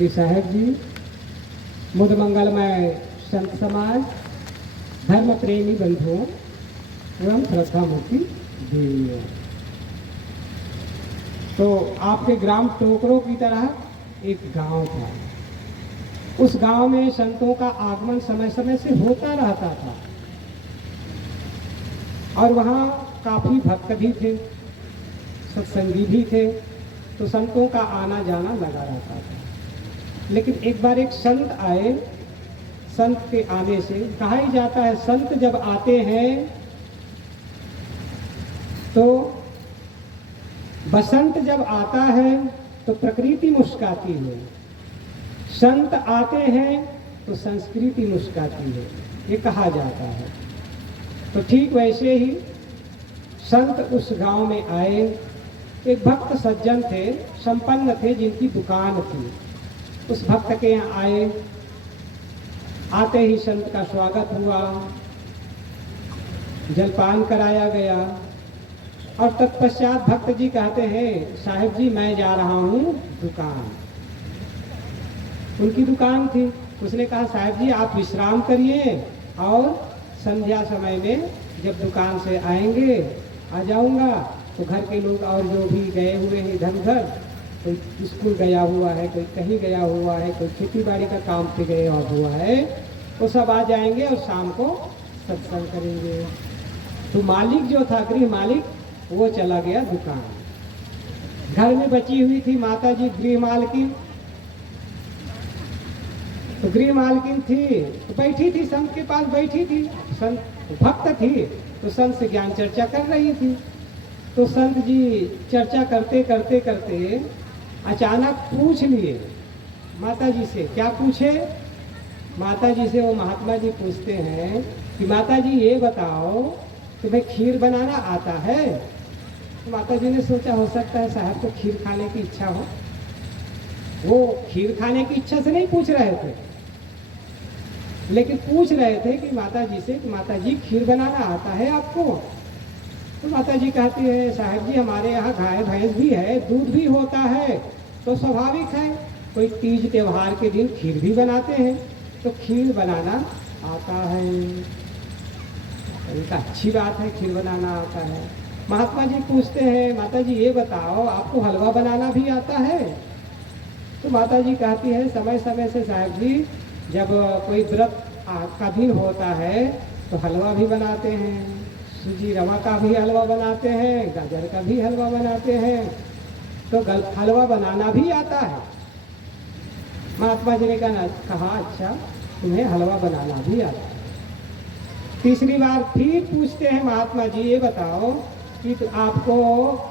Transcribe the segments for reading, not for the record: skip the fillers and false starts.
श्री साहेब जी, मुद मंगलमय संत समाज, धर्म प्रेमी बंधुओं एवं श्रद्धामूर्ति देवियों। तो आपके ग्राम टोकरो की तरह एक गांव था। उस गांव में संतों का आगमन समय समय से होता रहता था और वहाँ काफी भक्त भी थे, सत्संगी भी थे, तो संतों का आना जाना लगा रहता था। लेकिन एक बार एक संत आए। संत के आने से कहा ही जाता है, संत जब आते हैं तो बसंत जब आता है तो प्रकृति मुस्काती है, संत आते हैं तो संस्कृति मुस्काती है, ये कहा जाता है। तो ठीक वैसे ही संत उस गांव में आए। एक भक्त सज्जन थे, संपन्न थे, जिनकी दुकान थी। उस भक्त के यहाँ आए। आते ही संत का स्वागत हुआ, जलपान कराया गया और तत्पश्चात भक्त जी कहते हैं, साहेब जी मैं जा रहा हूँ दुकान। उनकी दुकान थी। उसने कहा, साहेब जी आप विश्राम करिए और संध्या समय में जब दुकान से आएंगे आ जाऊंगा। तो घर के लोग और जो भी गए हुए हैं इधर उधर, कोई स्कूल गया हुआ है, कोई कहीं गया हुआ है, कोई खेती बाड़ी का काम पे गया हुआ है, वो सब आ जाएंगे और शाम को सत्संग करेंगे। तो मालिक जो था, गृह मालिक, वो चला गया दुकान। घर में बची हुई थी माता जी गृह मालकिन। तो गृह मालकिन थी तो बैठी थी, संत के पास बैठी थी। संत भक्त थी तो संत से ज्ञान चर्चा कर रही थी। तो संत जी चर्चा करते करते करते अचानक पूछ लिए माता जी से। क्या पूछे? माता जी से वो महात्मा जी पूछते हैं कि माता जी ये बताओ, तुम्हें खीर बनाना आता है? तो माता जी ने सोचा हो सकता है साहब को खीर खाने की इच्छा हो। वो खीर खाने की इच्छा से नहीं पूछ रहे थे, लेकिन पूछ रहे थे कि माता जी से कि माता जी खीर बनाना आता है आपको? तो माता जी कहती है, साहब जी हमारे यहाँ गाय भैंस भी है, दूध भी होता है, तो स्वाभाविक है कोई तीज त्योहार के दिन खीर भी बनाते हैं, तो खीर बनाना आता है। तो अच्छी बात है, खीर बनाना आता है। महात्मा जी पूछते हैं, माता जी ये बताओ आपको हलवा बनाना भी आता है? तो माता जी कहती है, समय समय से साहब जी जब कोई व्रत का दिन होता है तो हलवा भी बनाते हैं, सूजी रवा का भी हलवा बनाते हैं, गाजर का भी हलवा बनाते हैं, तो हलवा बनाना भी आता है। महात्मा जी ने कहा अच्छा तुम्हें हलवा बनाना भी आता है। तीसरी बार फिर पूछते हैं महात्मा जी, ये बताओ कि तो आपको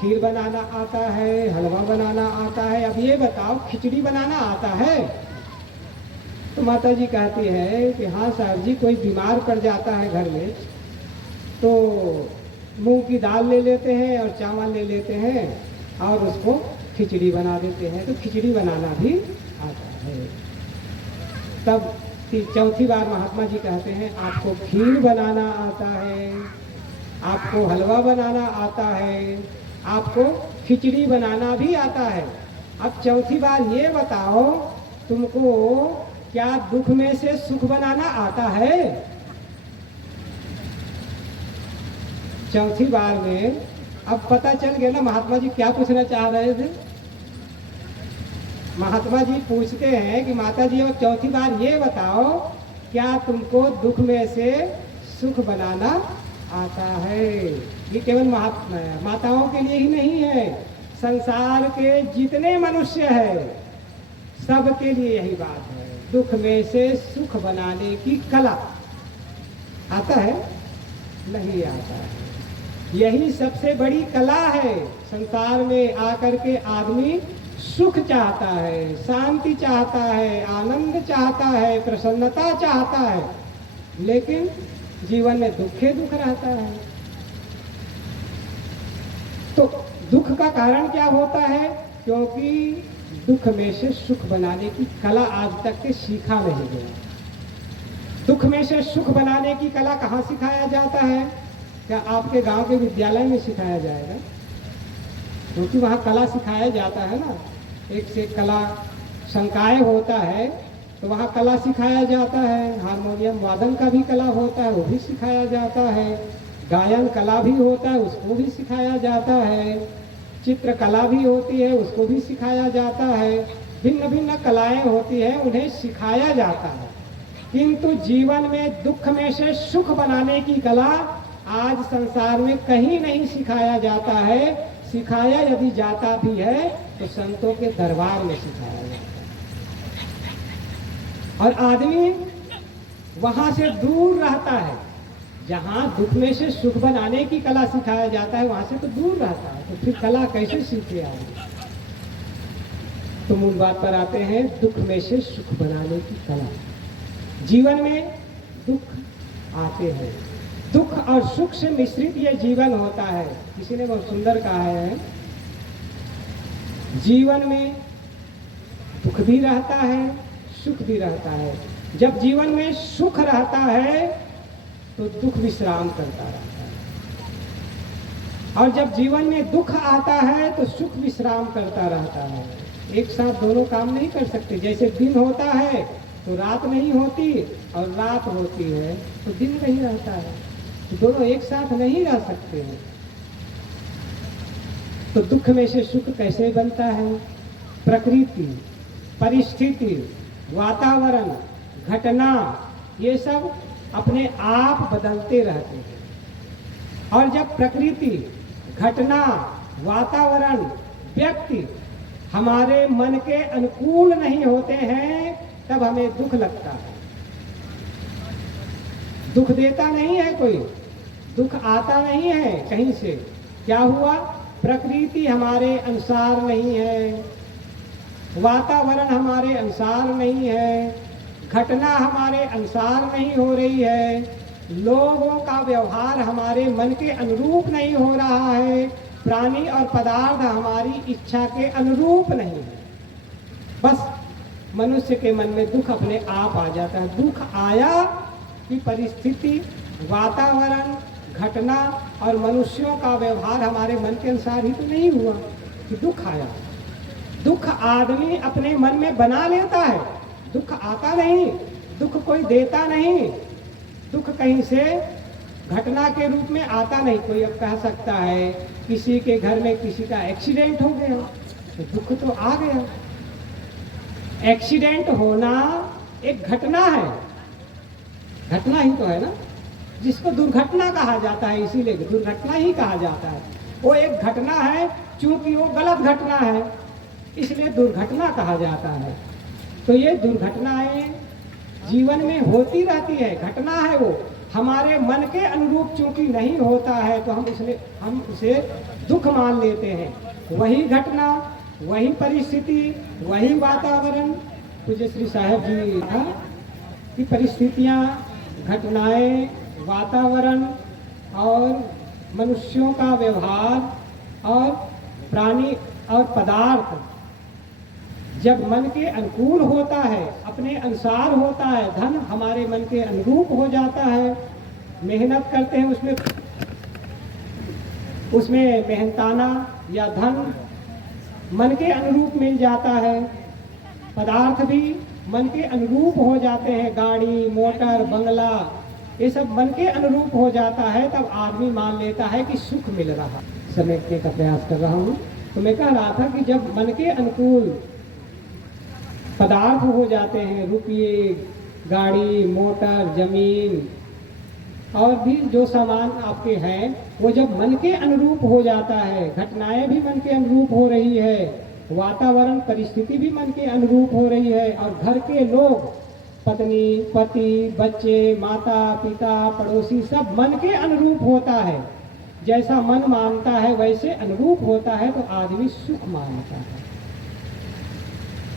खीर बनाना आता है, हलवा बनाना आता है, अब ये बताओ खिचड़ी बनाना आता है? तो माता जी कहती है कि हाँ साहब जी, कोई बीमार पड़ जाता है घर में तो मूंग की दाल ले लेते हैं और चावल ले लेते हैं और उसको खिचड़ी बना देते हैं, तो खिचड़ी बनाना भी आता है। तब चौथी बार महात्मा जी कहते हैं, आपको खीर बनाना आता है, आपको हलवा बनाना आता है, आपको खिचड़ी बनाना भी आता है। अब चौथी बार ये बताओ, तुमको क्या दुख में से सुख बनाना आता है? चौथी बार में अब पता चल गया ना महात्मा जी क्या पूछना चाह रहे थे। महात्मा जी पूछते हैं कि माता जी अब चौथी बार ये बताओ, क्या तुमको दुख में से सुख बनाना आता है? ये केवल माताओं के लिए ही नहीं है, संसार के जितने मनुष्य है सबके लिए यही बात है। दुख में से सुख बनाने की कला आता है? नहीं आता है। यही सबसे बड़ी कला है। संसार में आकर के आदमी सुख चाहता है, शांति चाहता है, आनंद चाहता है, प्रसन्नता चाहता है, लेकिन जीवन में दुखे दुख रहता है। तो दुख का कारण क्या होता है? क्योंकि दुख में से सुख बनाने की कला आज तक के सीखा नहीं गया। दुख में से सुख बनाने की कला कहाँ सिखाया जाता है? क्या आपके गांव के विद्यालय में सिखाया जाएगा? क्योंकि वहाँ कला सिखाया जाता है ना, एक से कला संकाय होता है तो वहाँ कला सिखाया जाता है। हारमोनियम वादन का भी कला होता है, वो भी सिखाया जाता है। गायन कला भी होता है, उसको भी सिखाया जाता है। चित्रकला भी होती है, उसको भी सिखाया जाता है। भिन्न भिन्न कलाएं होती हैं, उन्हें सिखाया जाता है। किंतु जीवन में दुख में से सुख बनाने की कला आज संसार में कहीं नहीं सिखाया जाता है। सिखाया यदि जाता भी है तो संतों के दरबार में सिखाया जाता है। और आदमी वहां से दूर रहता है। जहां दुख में से सुख बनाने की कला सिखाया जाता है वहां से तो दूर रहता है, तो फिर कला कैसे सीखे आदमी? तो मूल बात पर आते हैं, दुख में से सुख बनाने की कला। जीवन में दुख आते हैं, दुख और सुख से मिश्रित ये जीवन होता है। किसी ने बहुत सुंदर कहा है, जीवन में दुख भी रहता है, सुख भी रहता है। जब जीवन में सुख रहता है तो दुख विश्राम करता रहता है, और जब जीवन में दुख आता है तो सुख विश्राम करता रहता है। एक साथ दोनों काम नहीं कर सकते। जैसे दिन होता है तो रात नहीं होती, और रात होती है तो दिन नहीं रहता है, तो दोनों एक साथ नहीं रह सकते हैं। तो दुख में से सुख कैसे बनता है? प्रकृति, परिस्थिति, वातावरण, घटना, ये सब अपने आप बदलते रहते हैं। और जब प्रकृति, घटना, वातावरण, व्यक्ति हमारे मन के अनुकूल नहीं होते हैं तब हमें दुख लगता है। दुख देता नहीं है कोई, दुख आता नहीं है कहीं से। क्या हुआ? प्रकृति हमारे अनुसार नहीं है, वातावरण हमारे अनुसार नहीं है, घटना हमारे अनुसार नहीं हो रही है, लोगों का व्यवहार हमारे मन के अनुरूप नहीं हो रहा है, प्राणी और पदार्थ हमारी इच्छा के अनुरूप नहीं है। बस मनुष्य के मन में दुख अपने आप आ जाता है। दुख आया कि परिस्थिति, वातावरण, घटना और मनुष्यों का व्यवहार हमारे मन के अनुसार ही तो नहीं हुआ कि दुख आया। दुख आदमी अपने मन में बना लेता है, दुख आता नहीं, दुख कोई देता नहीं। दुख कहीं से घटना के रूप में आता नहीं। कोई अब कह सकता है किसी के घर में किसी का एक्सीडेंट हो गया तो दुख तो आ गया। एक्सीडेंट होना एक घटना है, घटना ही तो है ना, जिसको दुर्घटना कहा जाता है, इसीलिए दुर्घटना ही कहा जाता है। वो एक घटना है, चूंकि वो गलत घटना है इसलिए दुर्घटना कहा जाता है। तो ये दुर्घटनाएं जीवन में होती रहती है, घटना है वो, हमारे मन के अनुरूप चूंकि नहीं होता है तो हम उसे दुख मान लेते हैं। वही घटना, वही परिस्थिति, वही वातावरण। पूज्य श्री साहब जी ने कहा कि परिस्थितियाँ, घटनाएं, वातावरण और मनुष्यों का व्यवहार और प्राणी और पदार्थ जब मन के अनुकूल होता है, अपने अनुसार होता है, धन हमारे मन के अनुरूप हो जाता है, मेहनत करते हैं उसमें मेहनताना या धन मन के अनुरूप मिल जाता है, पदार्थ भी मन के अनुरूप हो जाते हैं, गाड़ी, मोटर, बंगला, ये सब मन के अनुरूप हो जाता है, तब आदमी मान लेता है कि सुख मिल रहा। समेटने का प्रयास कर रहा हूँ। तो मैं कह रहा था कि जब मन के अनुकूल पदार्थ हो जाते हैं, रुपये, गाड़ी, मोटर, जमीन और भी जो सामान आपके हैं, वो जब मन के अनुरूप हो जाता है, घटनाएं भी मन के अनुरूप हो रही है, वातावरण, परिस्थिति भी मन के अनुरूप हो रही है, और घर के लोग, पत्नी, पति, बच्चे, माता, पिता, पड़ोसी, सब मन के अनुरूप होता है। जैसा मन मानता है वैसे अनुरूप होता है तो आदमी सुख मानता है।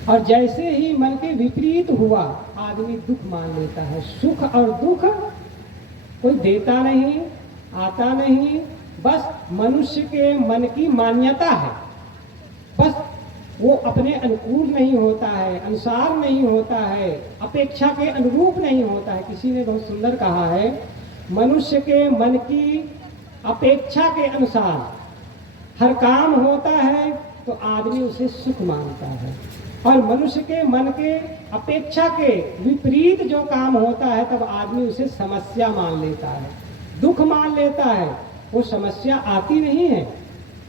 और जैसे ही मन के विपरीत हुआ आदमी दुख मान लेता है। सुख और दुख कोई देता नहीं, आता नहीं, बस मनुष्य के मन की मान्यता है। बस वो अपने अनुकूल नहीं होता है, अनुसार नहीं होता है, अपेक्षा के अनुरूप नहीं होता है। किसी ने बहुत सुंदर कहा है, मनुष्य के मन की अपेक्षा के अनुसार हर काम होता है तो आदमी उसे सुख मानता है। और मनुष्य के मन के अपेक्षा के विपरीत जो काम होता है तब आदमी उसे समस्या मान लेता है, दुख मान लेता है। वो समस्या आती नहीं है,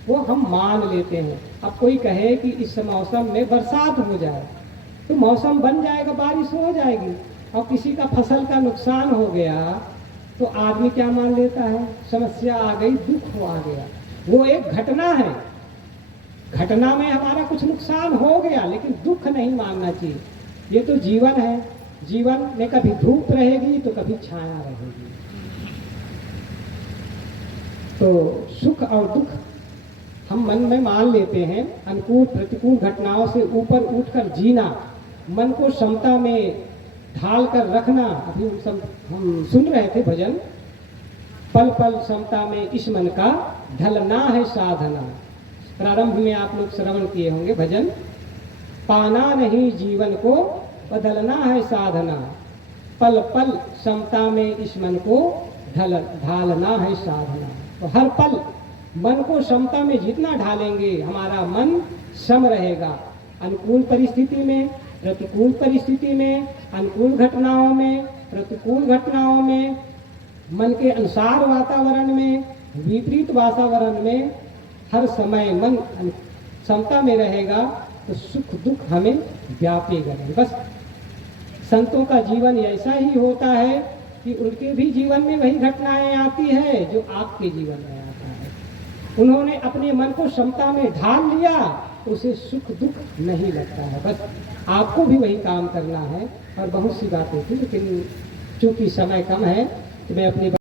वो हम मान लेते हैं। अब कोई कहे कि इस मौसम में बरसात हो जाए तो मौसम बन जाएगा, बारिश हो जाएगी। और किसी का फसल का नुकसान हो गया तो आदमी क्या मान लेता है, समस्या आ गई, दुख आ गया। वो एक घटना है, घटना में हमारा कुछ नुकसान हो गया, लेकिन दुख नहीं मानना चाहिए। ये तो जीवन है, जीवन में कभी धूप रहेगी तो कभी छाया रहेगी। तो सुख और दुख हम मन में मान लेते हैं। अनुकूल प्रतिकूल घटनाओं से ऊपर उठकर जीना, मन को समता में ढाल कर रखना। अभी हम सुन रहे थे भजन, पल पल समता में इस मन का ढलना है साधना। प्रारंभ में आप लोग श्रवण किए होंगे भजन, पाना नहीं जीवन को बदलना है साधना, पल पल समता में इस मन को ढालना है साधना। तो हर पल मन को समता में जितना ढालेंगे हमारा मन सम रहेगा। अनुकूल परिस्थिति में, प्रतिकूल परिस्थिति में, अनुकूल घटनाओं में, प्रतिकूल घटनाओं में, मन के अनुसार वातावरण में, विपरीत वातावरण में, हर समय मन समता में रहेगा तो सुख दुख हमें व्यापेगा नहीं। बस संतों का जीवन ऐसा ही होता है कि उनके भी जीवन में वही घटनाएं आती है जो आपके जीवन में आता है। उन्होंने अपने मन को समता में ढाल लिया, उसे सुख दुख नहीं लगता है। बस आपको भी वही काम करना है। और बहुत सी बातें थी, लेकिन चूंकि समय कम है तो मैं अपनी